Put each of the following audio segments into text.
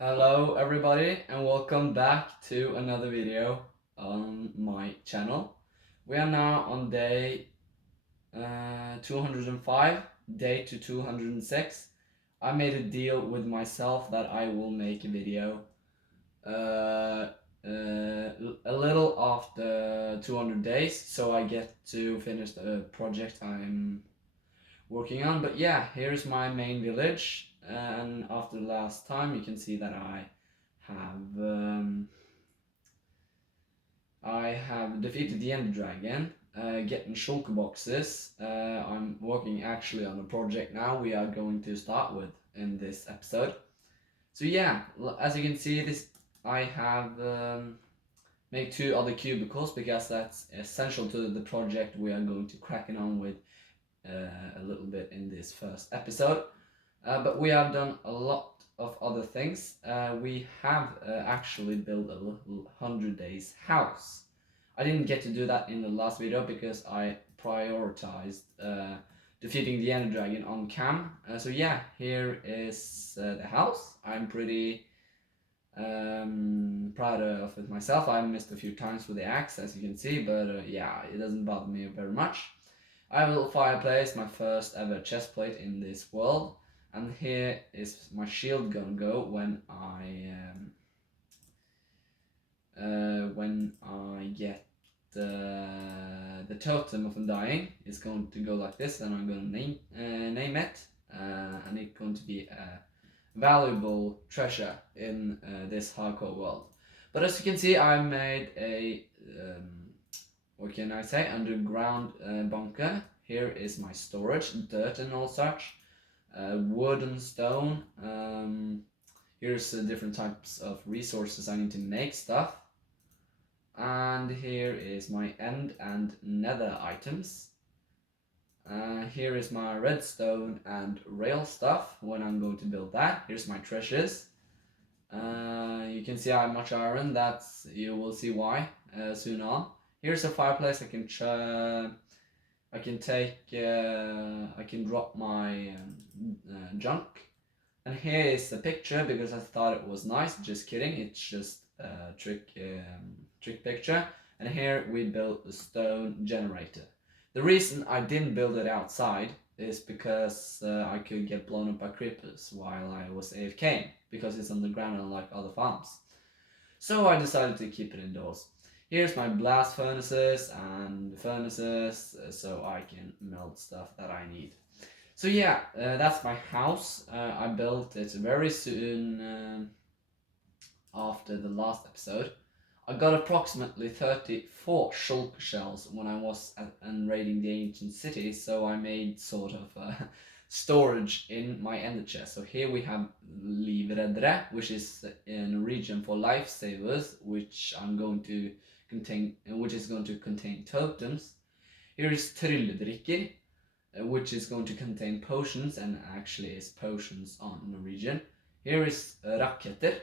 Hello everybody and welcome back to another video on my channel. We are now on day 205, day to 206. I made a deal with myself that I will make a video uh, a little after 200 days so I get to finish the project I'm working on. But yeah, here's my main village, and after the last time you can see that have um, I have defeated the Ender Dragon, getting shulker boxes. I'm working actually on a project now we are going to start with in this episode. So yeah, as you can see, this I have made two other cubicles because that's essential to the project we are going to cracking on with a little bit in this first episode. But we have done a lot of other things. We have actually built a little 100 days house. I didn't get to do that in the last video because I prioritized defeating the Ender Dragon on cam. So yeah, here is the house. I'm pretty proud of it myself. I missed a few times with the axe, as you can see, but yeah, it doesn't bother me very much. I have a little fireplace, my first ever chest plate in this world, and here is my shield gonna go when I get the totem of undying. It's going to go like this, and I'm gonna name it, and it's going to be a valuable treasure in this hardcore world. But as you can see, I made a what can I say, underground bunker. Here is my storage, dirt and all such, wood and stone. Here's different types of resources I need to make stuff. And here is my end and nether items. Here is my redstone and rail stuff when I'm going to build that. Here's my treasures. You can see I have much iron. That's, you will see why soon on. Here's a fireplace. I can drop my junk. And here is the picture because I thought it was nice. Just kidding. It's just a trick picture. And here we built a stone generator. The reason I didn't build it outside is because I could get blown up by creepers while I was AFK, because it's on the ground unlike other farms. So I decided to keep it indoors. Here's my blast furnaces and furnaces so I can melt stuff that I need. So yeah, that's my house. I built it very soon after the last episode. I got approximately 34 shulker shells when I was raiding the ancient city, so I made sort of storage in my ender chest. So here we have Livreddere, which is in a region for lifesavers, which is going to contain totems. Here is Trylledrikker, which is going to contain potions, and actually is potions on Norwegian. Here is Raketter,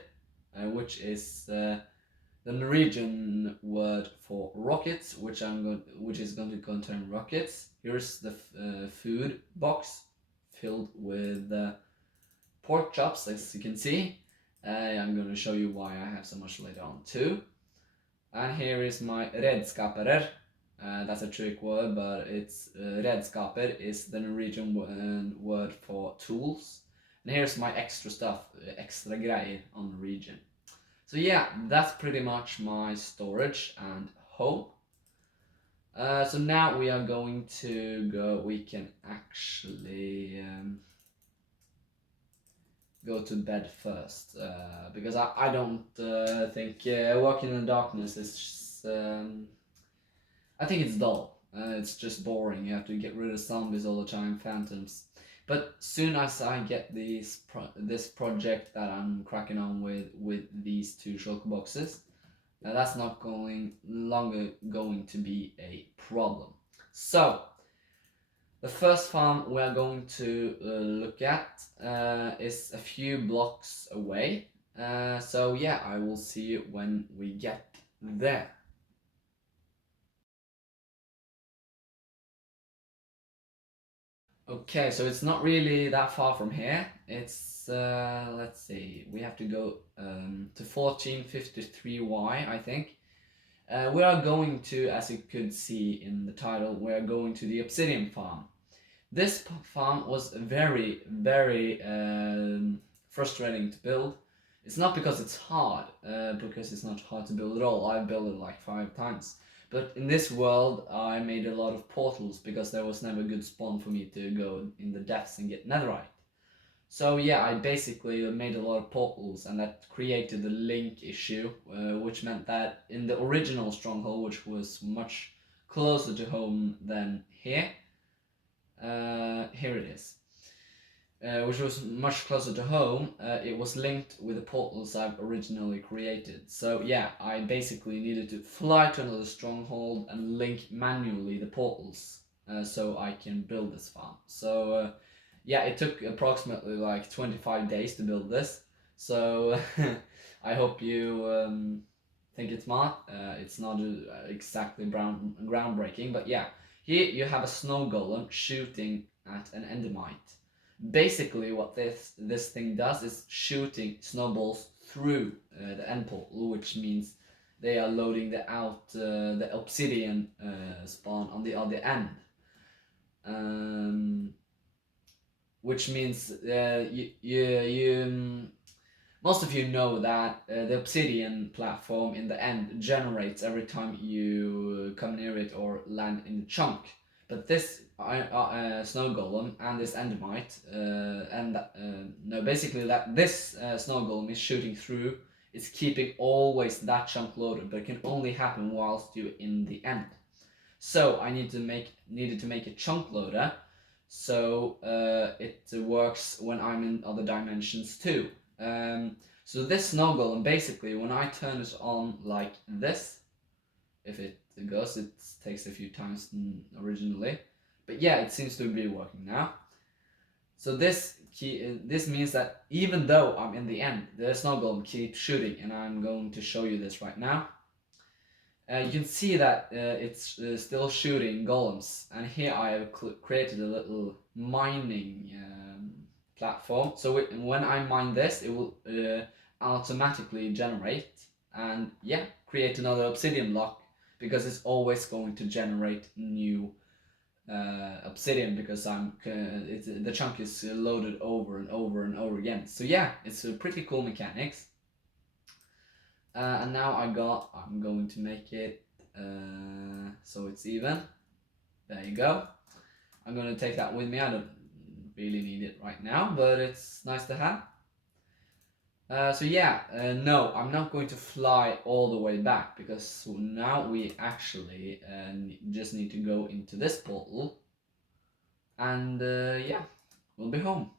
which is the Norwegian word for rockets, which is going to contain rockets. Here's the food box filled with pork chops, as you can see. I'm going to show you why I have so much later on too. And here is my redskaperer. That's a trick word, but it's redskaper is the Norwegian word for tools. And here's my extra stuff, extra greier on Norwegian. So yeah, that's pretty much my storage and home. So now we are going to go, we can actually go to bed first, because I don't think working in the darkness is just, I think it's dull. It's just boring. You have to get rid of zombies all the time, phantoms. But soon as I get this project that I'm cracking on with these two shulker boxes, that's not longer going to be a problem. So the first farm we are going to look at is a few blocks away. So yeah, I will see you when we get there. Okay, so it's not really that far from here. It's, let's see, we have to go to 1453Y, I think. We are going to, as you could see in the title, we are going to the Obsidian Farm. This farm was very, very frustrating to build. It's not because it's hard, because it's not hard to build at all. I built it like 5 times. But in this world, I made a lot of portals because there was never a good spawn for me to go in the depths and get netherite. So yeah, I basically made a lot of portals, and that created the link issue, which meant that in the original stronghold, which was much closer to home than here, here it is, which was much closer to home, it was linked with the portals I've originally created. So yeah, I basically needed to fly to another stronghold and link manually the portals so I can build this farm. So yeah, it took approximately like 25 days to build this. So I hope you think it's smart. It's not exactly groundbreaking, but yeah, here you have a snow golem shooting at an endermite. Basically, what this thing does is shooting snowballs through the end portal, which means they are loading the obsidian spawn on the other end. Which means most of you know that the obsidian platform in the end generates every time you come near it or land in the chunk. But this snow golem and this endermite no, basically that this snow golem is shooting through. It's keeping always that chunk loaded, but it can only happen whilst you're in the end. So I needed to make a chunk loader, so it works when I'm in other dimensions too. So this snow golem, basically, when I turn it on like this, if it goes, it takes a few times than originally, but yeah, it seems to be working now. So this means that even though I'm in the end, the snow golem keeps shooting, and I'm going to show you this right now. You can see that it's still shooting golems, and here I have created a little mining platform. So when I mine this, it will automatically generate and yeah, create another obsidian block, because it's always going to generate new obsidian, because the chunk is loaded over and over and over again. So yeah, it's a pretty cool mechanics. And now I'm going to make it so it's even. There you go. I'm going to take that with me. I don't really need it right now, but it's nice to have. So yeah, no, I'm not going to fly all the way back, because now we actually just need to go into this portal, and yeah, we'll be home.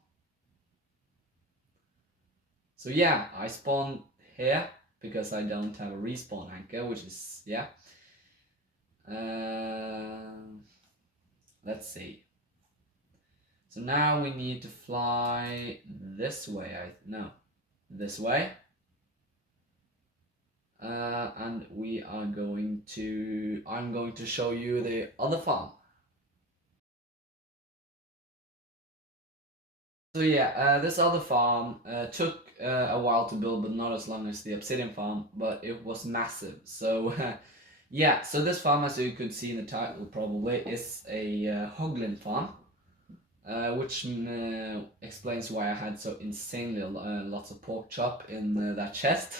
So yeah, I spawned here because I don't have a respawn anchor, which is, yeah. Let's see. So now we need to fly this way. This way. And we are going to. I'm going to show you the other farm. So yeah, this other farm took a while to build, but not as long as the obsidian farm. But it was massive. So yeah, so this farm, as you could see in the title, probably is a hoglin farm. Which explains why I had so insanely lots of pork chop in that chest.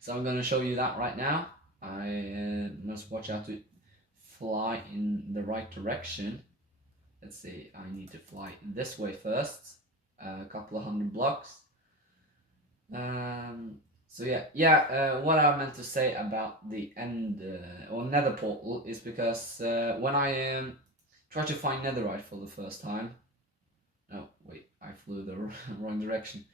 So I'm going to show you that right now. I must watch out to fly in the right direction. Let's see, I need to fly this way first, a couple of 100 blocks. So yeah, what I meant to say about the end or nether portal is because when I tried to find netherite for the first time, oh, wait, I flew the wrong direction.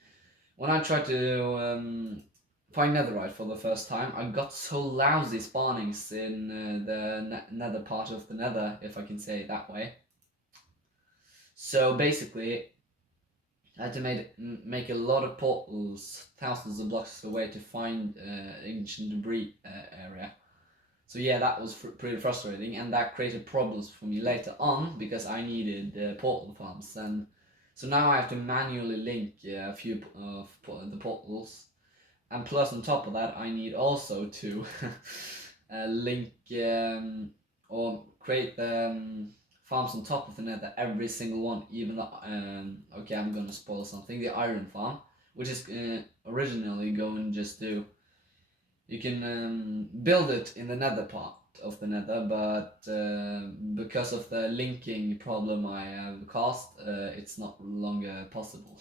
When I tried to find netherite for the first time, I got so lousy spawnings in the nether part of the nether, if I can say it that way. So basically, I had to make a lot of portals thousands of blocks away to find ancient debris area. So yeah, that was pretty frustrating, and that created problems for me later on because I needed portal farms, and so now I have to manually link a few of the portals, and plus on top of that, I need also to link or create farms on top of the nether, every single one, even the okay, I'm gonna spoil something, the iron farm, which is originally going just to, you can build it in the nether part of the nether, but because of the linking problem I have caused, it's not longer possible.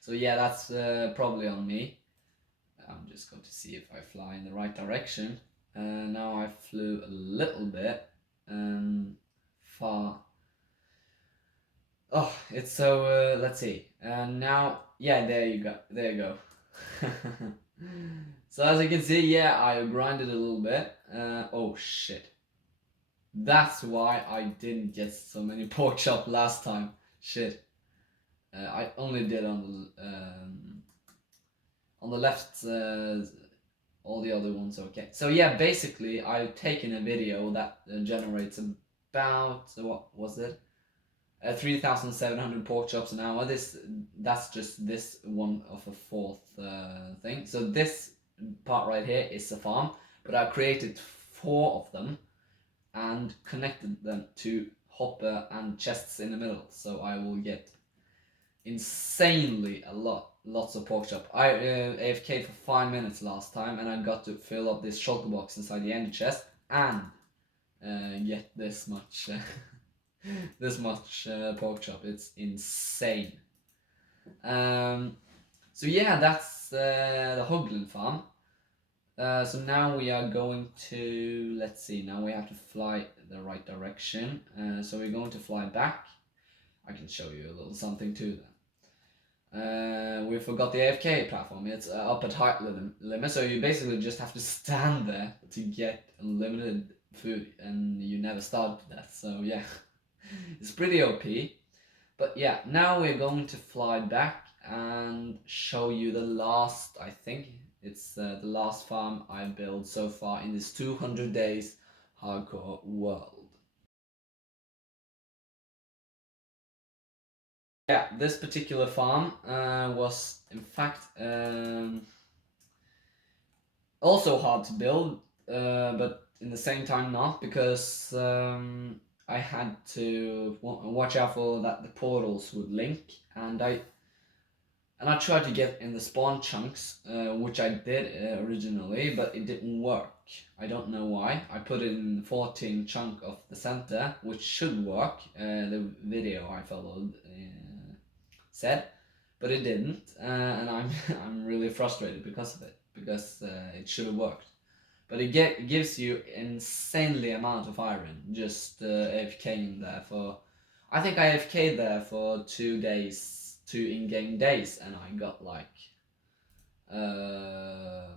So yeah, that's probably on me. I'm just going to see if I fly in the right direction. Now I flew a little bit far. Oh, it's so, let's see. Now, yeah, there you go. There you go. So as you can see, yeah, I grinded a little bit. Oh shit. That's why I didn't get so many pork chop last time. Shit. I only did on the left, all the other ones okay. So yeah, basically I've taken a video that generates about, what was it? 3,700 pork chops an hour. That's just this one of a fourth thing. So this part right here is a farm, but I created 4 of them and connected them to hopper and chests in the middle. So I will get insanely lots of pork chop. I AFK'd for 5 minutes last time, and I got to fill up this shulker box inside the ender chest and get this much. This much pork chop. It's insane. So yeah, that's the Hoglin farm. So now we are going to, let's see, now we have to fly the right direction. So we're going to fly back. I can show you a little something too then. We forgot the AFK platform. It's up at height limit, so you basically just have to stand there to get unlimited food, and you never starve to death. So yeah. It's pretty OP. But yeah, now we're going to fly back and show you the last, I think it's the last farm I built so far in this 200 days hardcore world. Yeah, this particular farm was in fact also hard to build, but in the same time not, because I had to watch out for that the portals would link, and I tried to get in the spawn chunks, which I did originally, but it didn't work. I don't know why. I put it in 14 chunk of the center, which should work. The video I followed said, but it didn't, and I'm I'm really frustrated because of it, because it should have worked. But it gives you insanely amount of iron just AFKing there for. I think I AFK'd there for 2 days, 2 in-game days, and I got like a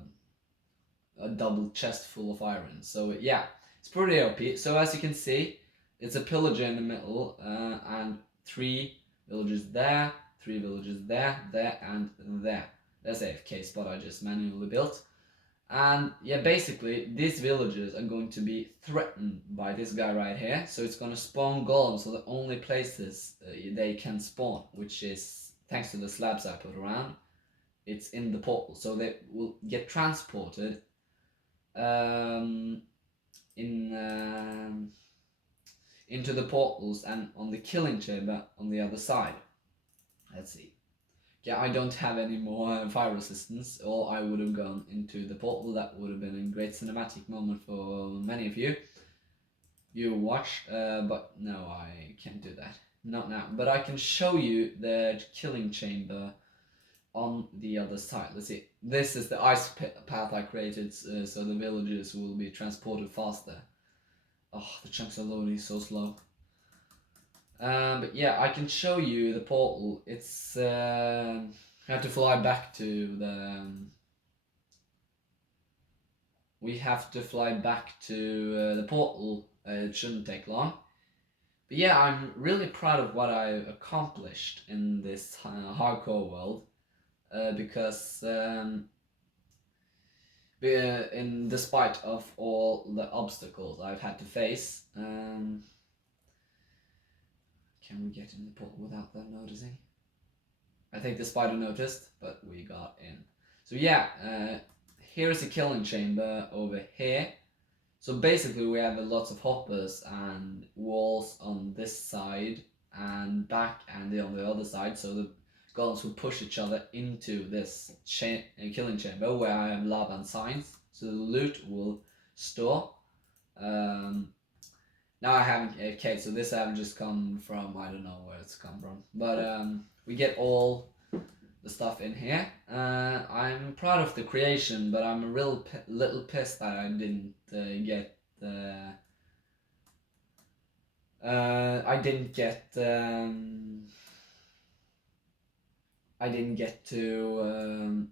double chest full of iron. So yeah, it's pretty OP. So as you can see, it's a pillager in the middle, and 3 villagers there, 3 villagers there, there, and there. That's AFK spot I just manually built. And yeah, basically these villagers are going to be threatened by this guy right here. So it's going to spawn golems. So the only places they can spawn, which is thanks to the slabs I put around, it's in the portal. So they will get transported in into the portals and on the killing chamber on the other side. Let's see. Yeah, I don't have any more fire resistance, or I would have gone into the portal. That would have been a great cinematic moment for many of you. You watch, but no, I can't do that. Not now. But I can show you the killing chamber on the other side. Let's see. This is the ice path I created, so the villagers will be transported faster. Oh, the chunks are loading so slow. But yeah, I can show you the portal. It's I have to fly back to the. We have to fly back to the portal. It shouldn't take long. But yeah, I'm really proud of what I accomplished in this, hardcore world, because in despite of all the obstacles I've had to face. Can we get in the portal without them noticing? I think the spider noticed, but we got in. So yeah, here's a killing chamber over here. So basically we have lots of hoppers and walls on this side and back and on the other side, so the golems will push each other into this killing chamber where I have lava and signs, so the loot will store. Now I haven't okay, so this haven't just come from, I don't know where it's come from, but we get all the stuff in here. I'm proud of the creation, but I'm a little pissed that I didn't get I didn't get to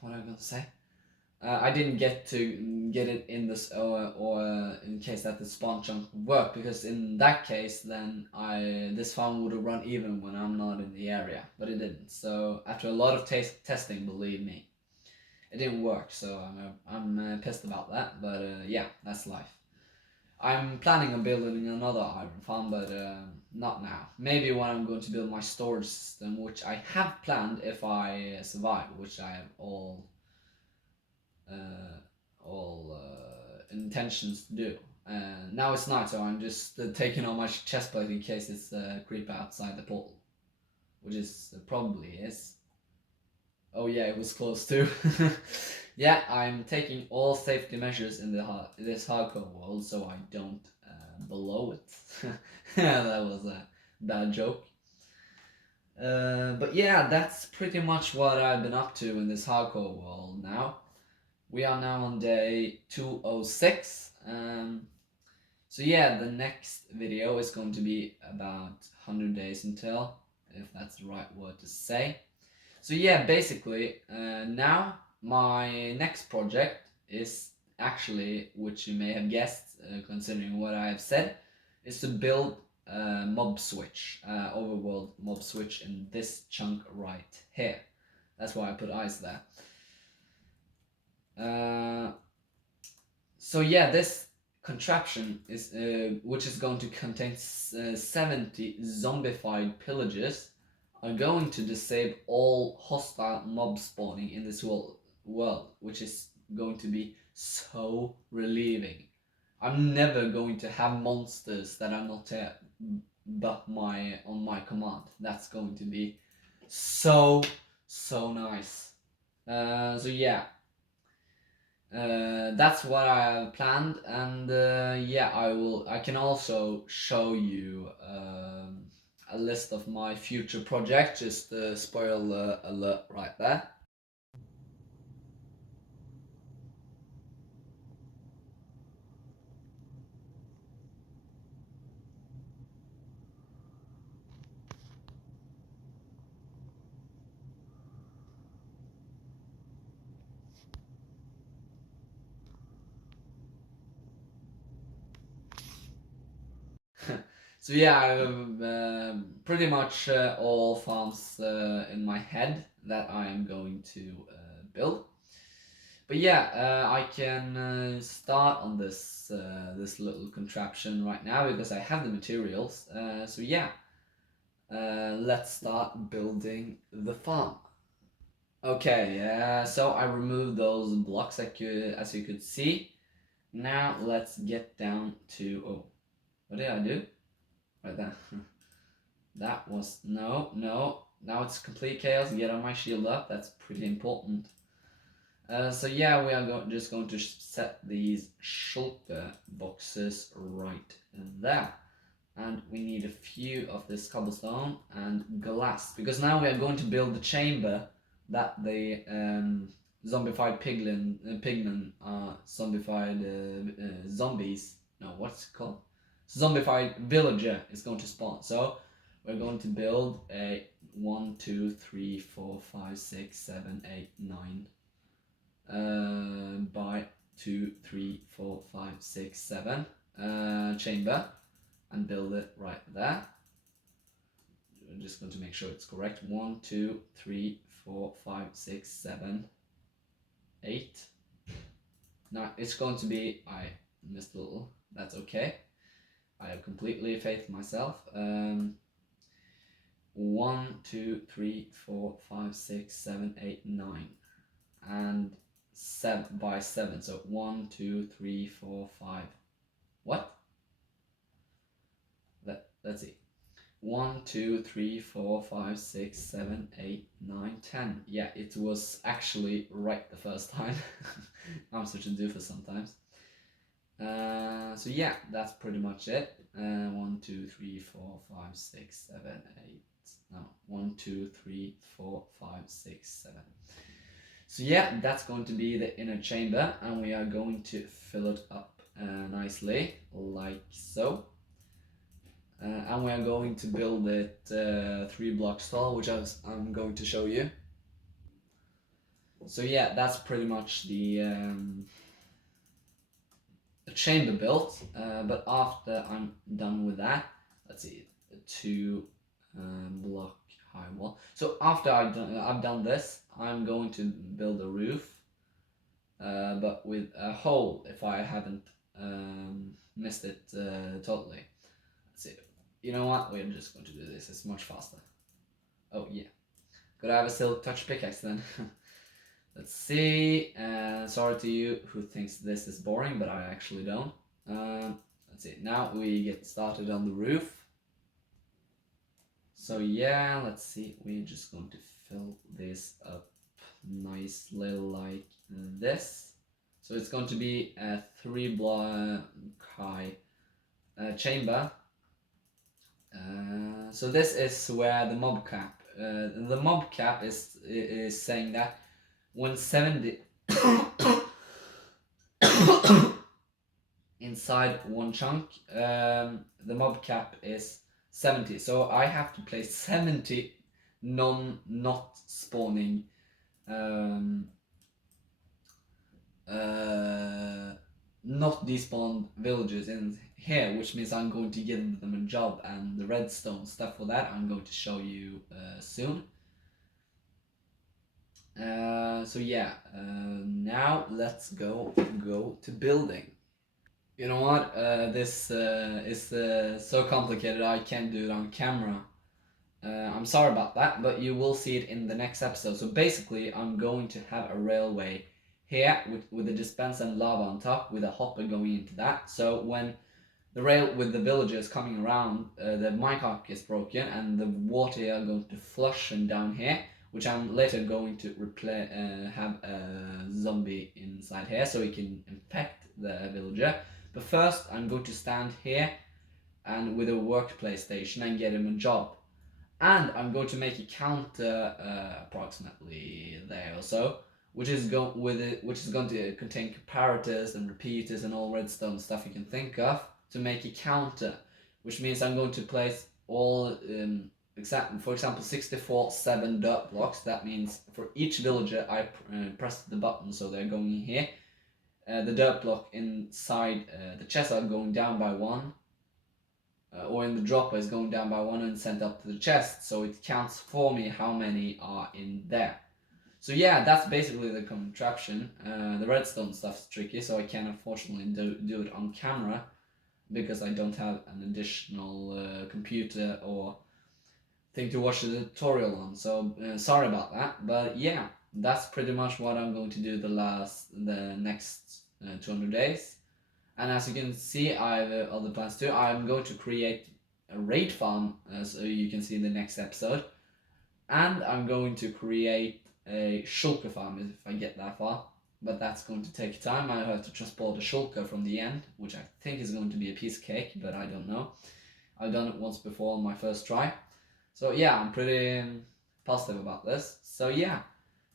what am I gonna say? I didn't get to get it in this or in case that the spawn chunk would work, because in that case then this farm would have run even when I'm not in the area, but it didn't. So after a lot of testing, believe me, it didn't work. So I'm pissed about that, but yeah, that's life. I'm planning on building another iron farm, but not now. Maybe when I'm going to build my storage system, which I have planned if I survive, which I have all intentions to do. Now it's night, so I'm just taking on my chestplate in case it's a creeper outside the portal, which is probably is. Oh yeah, it was close too. Yeah, I'm taking all safety measures in this hardcore world so I don't blow it. That was a bad joke. But yeah, that's pretty much what I've been up to in this hardcore world now. We are now on day 206. So yeah, the next video is going to be about 100 days until, if that's the right word to say. So yeah, basically, now my next project is actually, which you may have guessed, considering what I have said, is to build a mob switch, overworld mob switch in this chunk right here. That's why I put ice there. So yeah, this contraption is which is going to contain 70 zombified pillagers, are going to disable all hostile mob spawning in this world, which is going to be so relieving. I'm never going to have monsters that are not but on my command. That's going to be so nice. So yeah, that's what I have planned, and yeah, I can also show you a list of my future projects. Just spoiler alert right there. So yeah, I have pretty much all farms in my head that I am going to build. But yeah, I can start on this little contraption right now because I have the materials. So yeah, let's start building the farm. Okay, so I removed those blocks as you could see. Now let's get down to, oh, what did I do? Right there. That was, no. Now it's complete chaos. Get on my shield up, that's pretty important. So yeah, we are just going to set these shulker boxes right there. And we need a few of this cobblestone and glass, because now we are going to build the chamber that the zombified pigmen zombified zombies, no, what's it called? Zombified villager is going to spawn. So we're going to build a 1, 2, 3, 4, 5, 6, 7, 8, 9 by 2, 3, 4, 5, 6, 7 chamber, and build it right there. I'm just going to make sure it's correct. 1, 2, 3, 4, 5, 6, 7. 8. Now it's going to be, I missed a little, that's okay. I have completely faith in myself. 1, 2, 3, 4, 5, 6, 7, 8, 9. And 7 by 7. So 1, 2, 3, 4, 5. What? Let's see. 1, 2, 3, 4, 5, 6, 7, 8, 9, 10. Yeah, it was actually right the first time. I'm such a doofus sometimes. So yeah, that's pretty much it. 1, 2, 3, 4, 5, 6, 7, 8. No, 1, 2, 3, 4, 5, 6, 7. So yeah, that's going to be the inner chamber, and we are going to fill it up nicely, like so. And we are going to build it 3 blocks tall, which I'm going to show you. So yeah, that's pretty much the chamber built. But after I'm done with that, let's see, 2 block high wall. So after I've done this, I'm going to build a roof, but with a hole if I haven't missed it totally. Let's see. You know what? We're just going to do this. It's much faster. Oh yeah. Could I have a silk touch pickaxe then? Let's see. Sorry to you who thinks this is boring, but I actually don't. Let's see. Now we get started on the roof. So yeah, let's see. We're just going to fill this up nicely like this. So it's going to be a 3 block high chamber. So this is where the mob cap. The mob cap is saying that when 70 inside one chunk, the mob cap is 70. So I have to place 70 not spawning not despawned villagers in here, which means I'm going to give them a job, and the redstone stuff for that I'm going to show you soon. So yeah, now let's go to building. You know what? This is so complicated I can't do it on camera. I'm sorry about that, but you will see it in the next episode. So basically, I'm going to have a railway here with a dispenser and lava on top, with a hopper going into that. So when the rail with the villagers coming around, the minecart gets broken and the water are going to flush them down here, which I'm later going to have a zombie inside here so he can infect the villager. But first, I'm going to stand here and with a workplace station and get him a job. And I'm going to make a counter approximately there or so, which is going to contain comparators and repeaters and all redstone stuff you can think of to make a counter, which means I'm going to place all for example 64 7 dirt blocks. That means for each villager I press the button so they're going in here. The dirt block inside the chest are going down by 1. Or in the dropper is going down by 1 and sent up to the chest, so it counts for me how many are in there. So yeah, that's basically the contraption. The redstone stuff's tricky, so I can't unfortunately do it on camera because I don't have an additional computer or thing to watch the tutorial on. So sorry about that, but yeah, that's pretty much what I'm going to do the next 200 days. And as you can see, I have other plans too. I'm going to create a raid farm, so you can see in the next episode. And I'm going to create a shulker farm if I get that far. But that's going to take time. I have to transport a shulker from the end, which I think is going to be a piece of cake, but I don't know. I've done it once before on my first try. So yeah, I'm pretty positive about this. So yeah,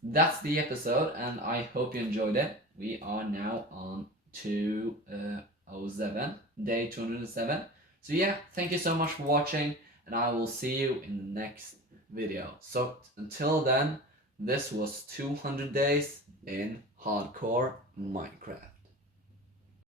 that's the episode, and I hope you enjoyed it. We are now on 207, day 207. So yeah, thank you so much for watching, and I will see you in the next video. So until then, this was 200 days in hardcore Minecraft.